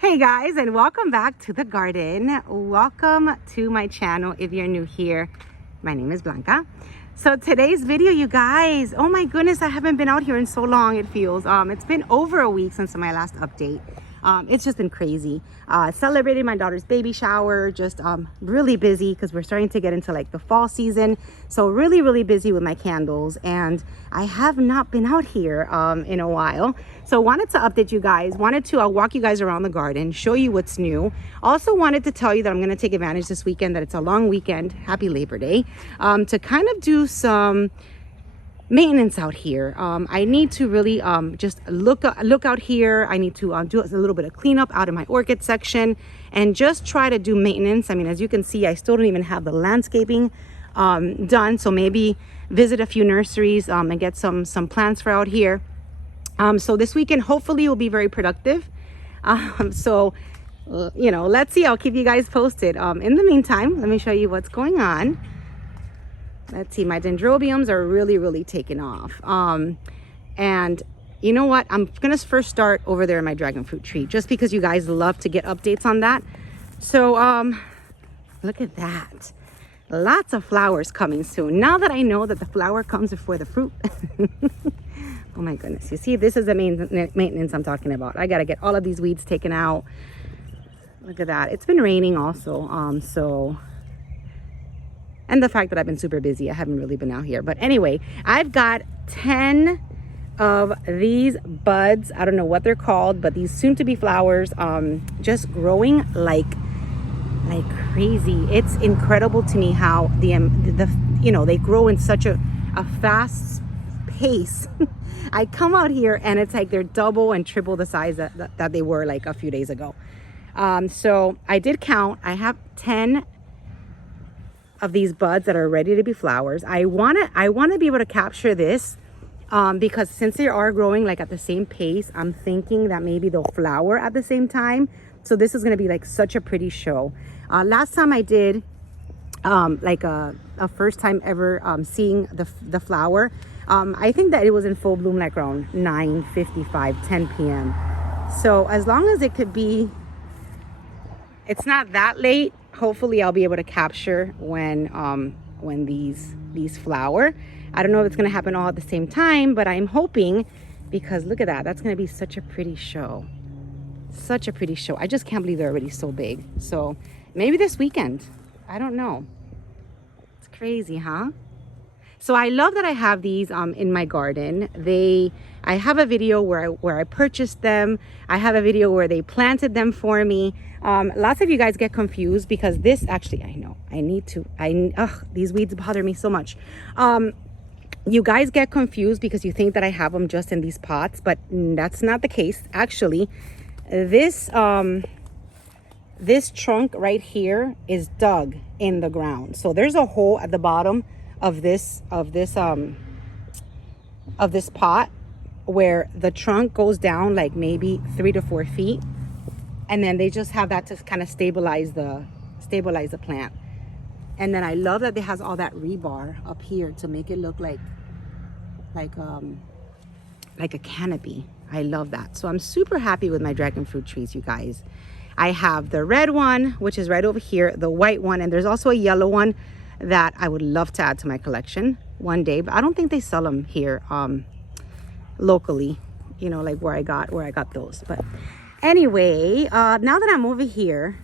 Hey guys, and welcome back to the garden. Welcome to my channel if you're new here. My name is Blanca. So today's video, you guys, oh my goodness, I haven't been out here in so long. It feels it's been over a week since my last update. It's just been crazy. Celebrated my daughter's baby shower, just really busy because we're starting to get into like the fall season. So really busy with my candles, and I have not been out here in a while. So wanted to update you guys, wanted to walk you guys around the garden, show you what's new. Also wanted to tell you that I'm going to take advantage this weekend, that it's a long weekend, happy Labor Day, to kind of do some maintenance out here. I need to really just look out here. I need to do a little bit of cleanup out in my orchid section and just try to do maintenance. I mean, as you can see, I still don't even have the landscaping done, so maybe visit a few nurseries and get some plants for out here. So this weekend hopefully will be very productive. You know, let's see. I'll keep you guys posted. In the meantime, let me show you what's going on. Let's see, my dendrobiums are really taking off. And you know what? I'm gonna first start over there in my dragon fruit tree, just because you guys love to get updates on that. So look at that. Lots of flowers coming soon. Now that I know that the flower comes before the fruit. Oh my goodness. You see, this is the maintenance I'm talking about. I gotta get all of these weeds taken out. Look at that. It's been raining also. And the fact that I've been super busy, I haven't really been out here. But anyway, I've got 10 of these buds. I don't know what they're called, but these soon to be flowers, just growing like crazy. It's incredible to me how they grow in such a fast pace. I come out here and it's like they're double and triple the size that they were like a few days ago. So I did count. I have 10 of these buds that are ready to be flowers. I want to be able to capture this because since they are growing like at the same pace, I'm thinking that maybe they'll flower at the same time. So this is going to be like such a pretty show. Last time I did like a first time ever seeing the flower, I think that it was in full bloom like around 9:55, 10 p.m. So as long as it could be, it's not that late. Hopefully I'll be able to capture when these flower. I don't know if it's going to happen all at the same time, but I'm hoping, because look at that. That's going to be such a pretty show. Such a pretty show. I just can't believe they're already so big. So maybe this weekend. I don't know. It's crazy, huh? So I love that I have these in my garden. I have a video where I purchased them. I have a video where they planted them for me. Lots of you guys get confused because this actually, these weeds bother me so much. You guys get confused because you think that I have them just in these pots, but that's not the case. Actually, this trunk right here is dug in the ground. So there's a hole at the bottom of this pot where the trunk goes down like maybe 3 to 4 feet, and then they just have that to kind of stabilize the plant. And then I love that it has all that rebar up here to make it look like a canopy. I love that. So I'm super happy with my dragon fruit trees, you guys. I have the red one, which is right over here, the white one, and there's also a yellow one that I would love to add to my collection one day, but I don't think they sell them here locally, you know, like where I got those. But anyway, now that I'm over here,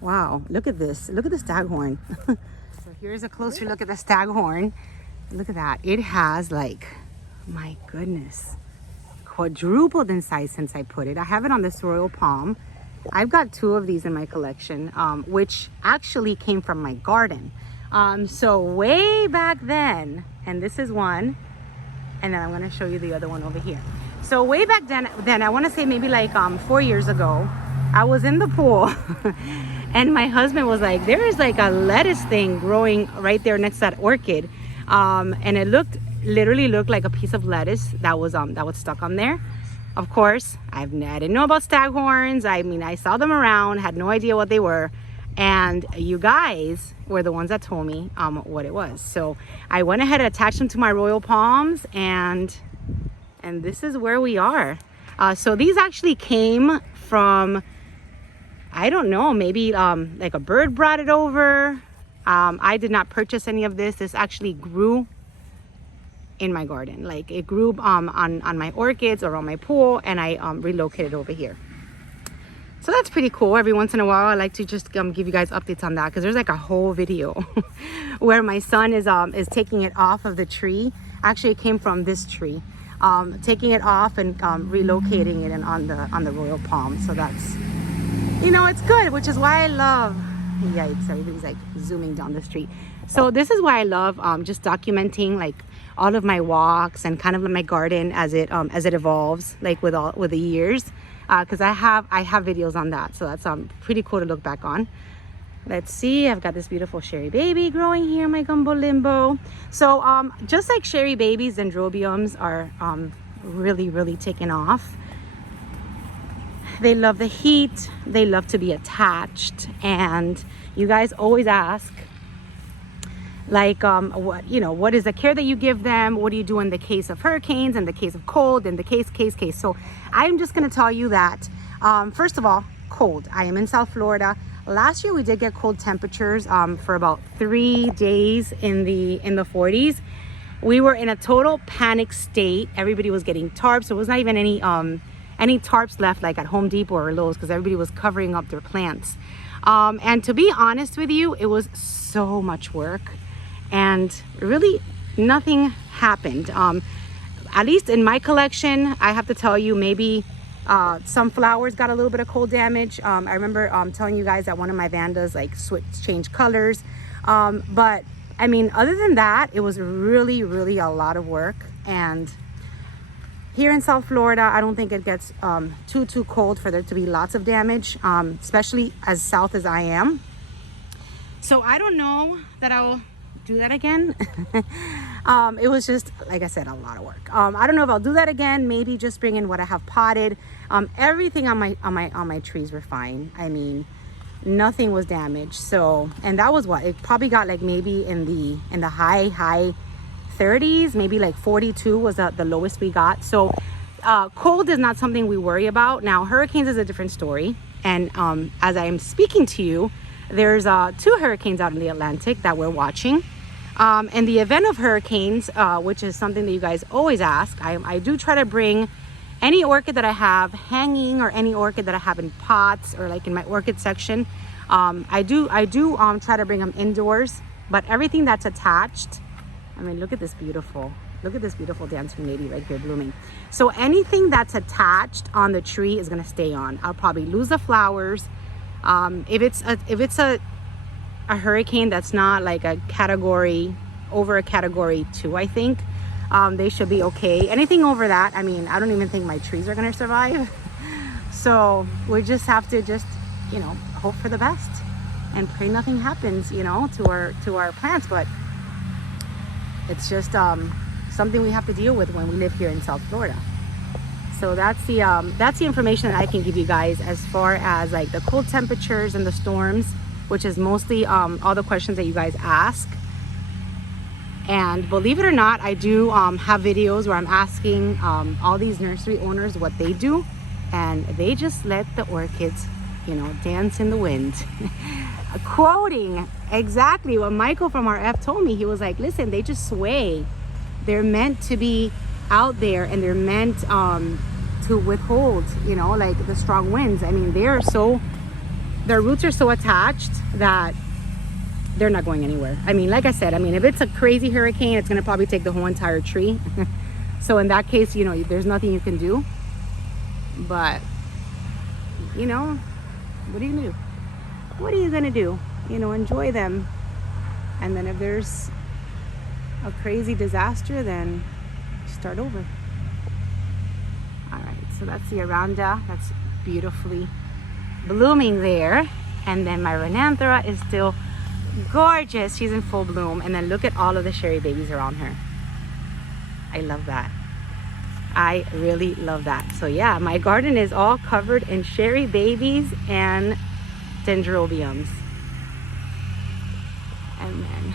wow, look at this. Look at the staghorn. So here's a closer look at the staghorn. Look at that. It has like, my goodness, quadrupled in size since I put it. I have it on this royal palm. I've got 2 of these in my collection, which actually came from my garden. So way back then, and this is one, and then I'm going to show you the other one over here. So way back then I want to say maybe like 4 years ago, I was in the pool and my husband was like, there is like a lettuce thing growing right there next to that orchid, and it literally looked like a piece of lettuce that was stuck on there. Of course, I didn't know about staghorns. I mean, I saw them around, had no idea what they were. And you guys were the ones that told me what it was. So I went ahead and attached them to my royal palms, and this is where we are. So these actually came from I don't know, maybe like a bird brought it over. I did not purchase any of this. This actually grew in my garden. Like it grew on my orchids or on my pool, and I relocated over here. So that's pretty cool. Every once in a while I like to just give you guys updates on that, because there's like a whole video where my son is taking it off of the tree. Actually, it came from this tree. Taking it off and relocating it on the royal palm. So that's, you know, it's good, which is why I love, yikes, everybody's like zooming down the street. So this is why I love just documenting like all of my walks and kind of my garden as it evolves, like with the years, because I have videos on that. So that's pretty cool to look back on. Let's see, I've got this beautiful Sherry baby growing here, my gumbo limbo. So just like Sherry babies, dendrobiums are really taking off. They love the heat, they love to be attached, and you guys always ask, like, what is the care that you give them? What do you do in the case of hurricanes, in the case of cold, in the case? So I'm just gonna tell you that, first of all, cold. I am in South Florida. Last year we did get cold temperatures for about 3 days in the 40s. We were in a total panic state. Everybody was getting tarps. There was not even any tarps left, like at Home Depot or Lowe's, because everybody was covering up their plants. And to be honest with you, it was so much work, and really nothing happened. At least in my collection, I have to tell you, maybe some flowers got a little bit of cold damage. I remember telling you guys that one of my Vandas like changed colors. But I mean, other than that, it was really a lot of work. And here in South Florida, I don't think it gets too cold for there to be lots of damage, especially as south as I am. So I don't know that I'll do that again. It was just, like I said, a lot of work. I don't know if I'll do that again. Maybe just bring in what I have potted. Everything on my trees were fine. I mean, nothing was damaged. So, and that was what it probably got, like maybe in the high 30s, maybe like 42 was the lowest we got. So cold is not something we worry about. Now hurricanes is a different story, and as I am speaking to you, there's 2 hurricanes out in the Atlantic that we're watching. In the event of hurricanes, which is something that you guys always ask, I do try to bring any orchid that I have hanging, or any orchid that I have in pots, or like in my orchid section. I do try to bring them indoors, but everything that's attached, I mean, look at this beautiful dancing lady right here blooming. So anything that's attached on the tree is gonna stay on. I'll probably lose the flowers. If it's a hurricane that's not like over a category 2, I think they should be okay. Anything over that, I mean, I don't even think my trees are gonna survive. So we just have to hope for the best and pray nothing happens, to our plants. But it's just something we have to deal with when we live here in South Florida. So that's the information that I can give you guys as far as like the cold temperatures and the storms, which is mostly all the questions that you guys ask. And believe it or not, I do have videos where I'm asking all these nursery owners what they do, and they just let the orchids, dance in the wind. Quoting exactly what Michael from RF told me. He was like, listen, they just sway. They're meant to be out there, and they're meant to withhold, like the strong winds. I mean, their roots are so attached that they're not going anywhere. I mean, like I said, if it's a crazy hurricane, it's gonna probably take the whole entire tree. So in that case, there's nothing you can do. But what are you gonna do? What are you gonna do? Enjoy them. And then if there's a crazy disaster, then start over. All right, so that's the Vanda. That's beautifully blooming there. And then my Renanthera is still gorgeous. She's in full bloom. And then look at all of the Sherry babies around her. I love that. I really love that. So yeah, my garden is all covered in Sherry babies and dendrobiums. And then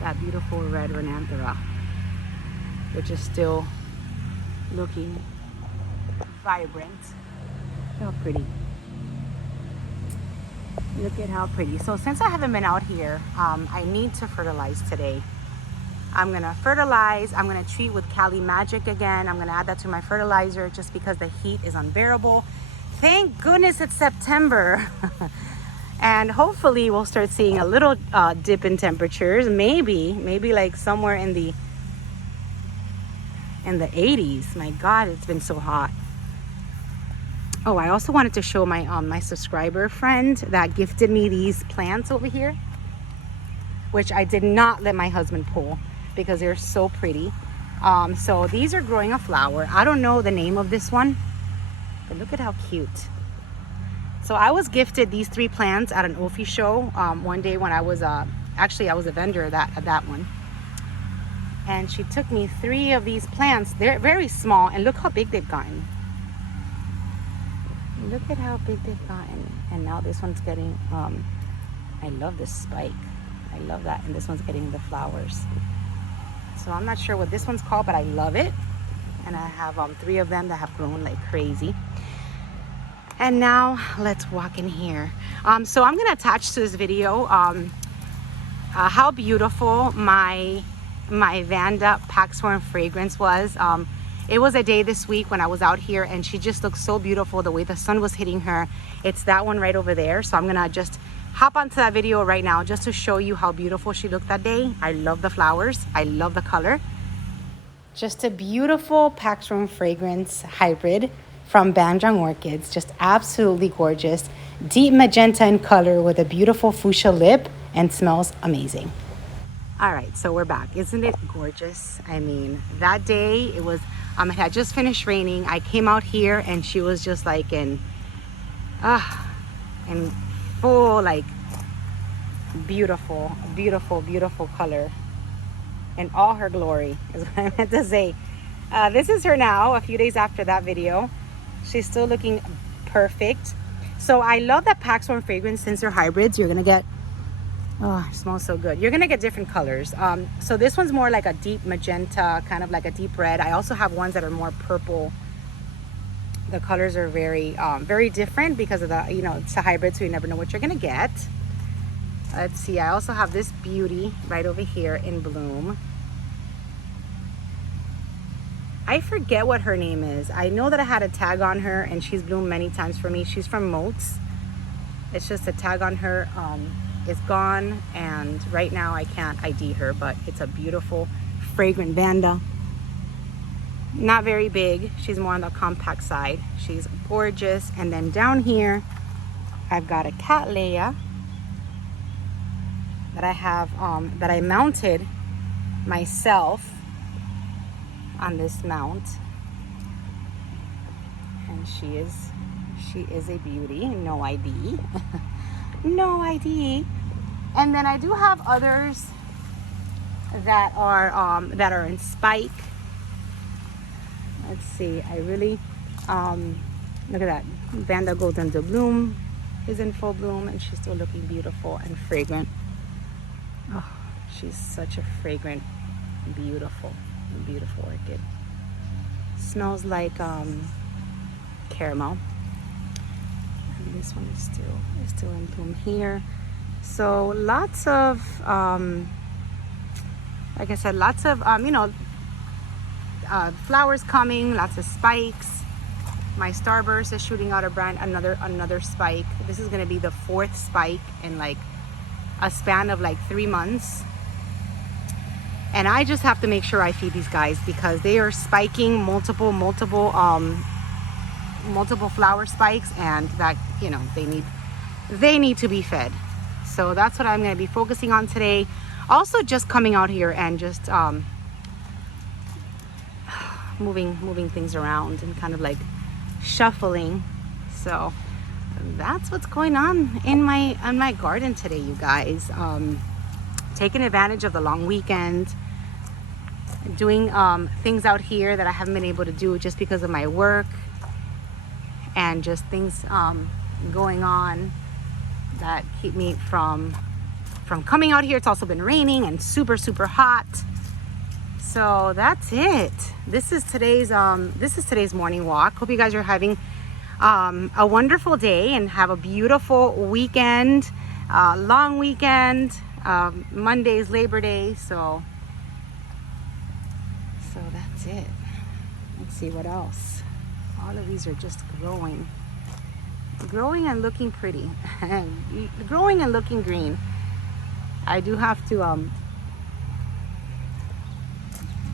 that beautiful red Renanthera, which is still looking vibrant. How pretty. Look at how pretty. So since I haven't been out here, I need to fertilize today. I'm gonna fertilize. I'm gonna treat with Cali Magic again. I'm gonna add that to my fertilizer just because the heat is unbearable. Thank goodness it's September. And hopefully we'll start seeing a little dip in temperatures. Maybe like somewhere in the 80s. My God, it's been so hot. Oh, I also wanted to show my my subscriber friend that gifted me these plants over here, which I did not let my husband pull because they're so pretty. So these are growing a flower. I don't know the name of this one, but look at how cute. So I was gifted these 3 plants at an Ophi show one day when I was actually I was a vendor at that one. And she took me 3 of these plants. They're very small, and look how big they've gotten. Look at how big they've gotten. And now this one's getting, I love this spike. I love that. And this one's getting the flowers. So I'm not sure what this one's called, but I love it. And I have 3 of them that have grown like crazy. And now let's walk in here. So I'm gonna attach to this video how beautiful my Vanda Staghorn fragrance was. It was a day this week when I was out here, and she just looked so beautiful the way the sun was hitting her. It's that one right over there. So I'm gonna just hop onto that video right now just to show you how beautiful she looked that day. I love the flowers. I love the color. Just a beautiful Staghorn fragrance hybrid from Vanda Orchids. Just absolutely gorgeous. Deep magenta in color with a beautiful fuchsia lip, and smells amazing. All right, so we're back. Isn't it gorgeous? I mean, that day it was, it had just finished raining. I came out here and she was just like in full, like beautiful, beautiful, beautiful color in all her glory is what I meant to say. This is her now, a few days after that video. She's still looking perfect. So I love that Staghorn fragrance. Since they're hybrids, you're gonna get, oh, it smells so good. You're gonna get different colors. So this one's more like a deep magenta, kind of like a deep red. I also have ones that are more purple. The colors are very, very different because of the, you know, it's a hybrid, so you never know what you're gonna get. Let's see, I also have this beauty right over here in bloom. I forget what her name is. I know that I had a tag on her and she's bloomed many times for me. She's from Moats. It's just a tag on her is gone, and right now I can't ID her, but it's a beautiful fragrant Vanda. Not very big. She's more on the compact side. She's gorgeous. And then down here, I've got a Cattleya that I have, that I mounted myself on this mount, and she is a beauty. No ID. No ID. And then I do have others that are in spike. Let's see, I really look at that. Vanda Golden de Bloom is in full bloom, and she's still looking beautiful and fragrant. Oh, she's such a fragrant, beautiful orchid. Smells like caramel. And this one is still in bloom here. So lots of like I said, lots of you know, flowers coming, lots of spikes. My Starburst is shooting out another spike. This is going to be the 4th spike in like a span of like 3 months. And I just have to make sure I feed these guys because they are spiking multiple flower spikes, and that, you know, they need to be fed. So that's what I'm going to be focusing on today. Also just coming out here and just moving things around and kind of like shuffling. So that's what's going on in my garden today, you guys. Taking advantage of the long weekend, doing things out here that I haven't been able to do just because of my work, and just things going on that keep me from coming out here. It's also been raining and super hot. So that's it. This is today's morning walk. Hope you guys are having a wonderful day and have a beautiful weekend, long weekend. Monday's Labor Day, so that's it. Let's see what else. All of these are just growing and looking pretty, growing and looking green. I do have to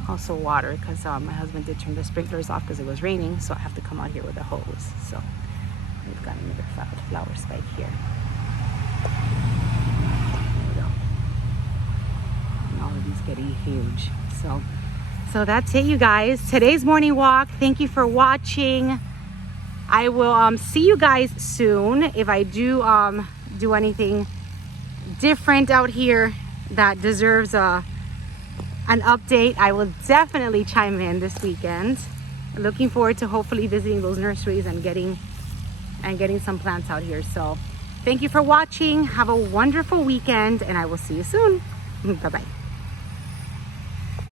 also water because my husband did turn the sprinklers off because it was raining, so I have to come out here with a hose. So we've got another flower spike here. There we go. And all of these getting huge. So that's it, you guys. Today's morning walk. Thank you for watching. I will see you guys soon. If I do anything different out here that deserves an update, I will definitely chime in this weekend. Looking forward to hopefully visiting those nurseries and getting some plants out here. So thank you for watching. Have a wonderful weekend, and I will see you soon. Bye bye.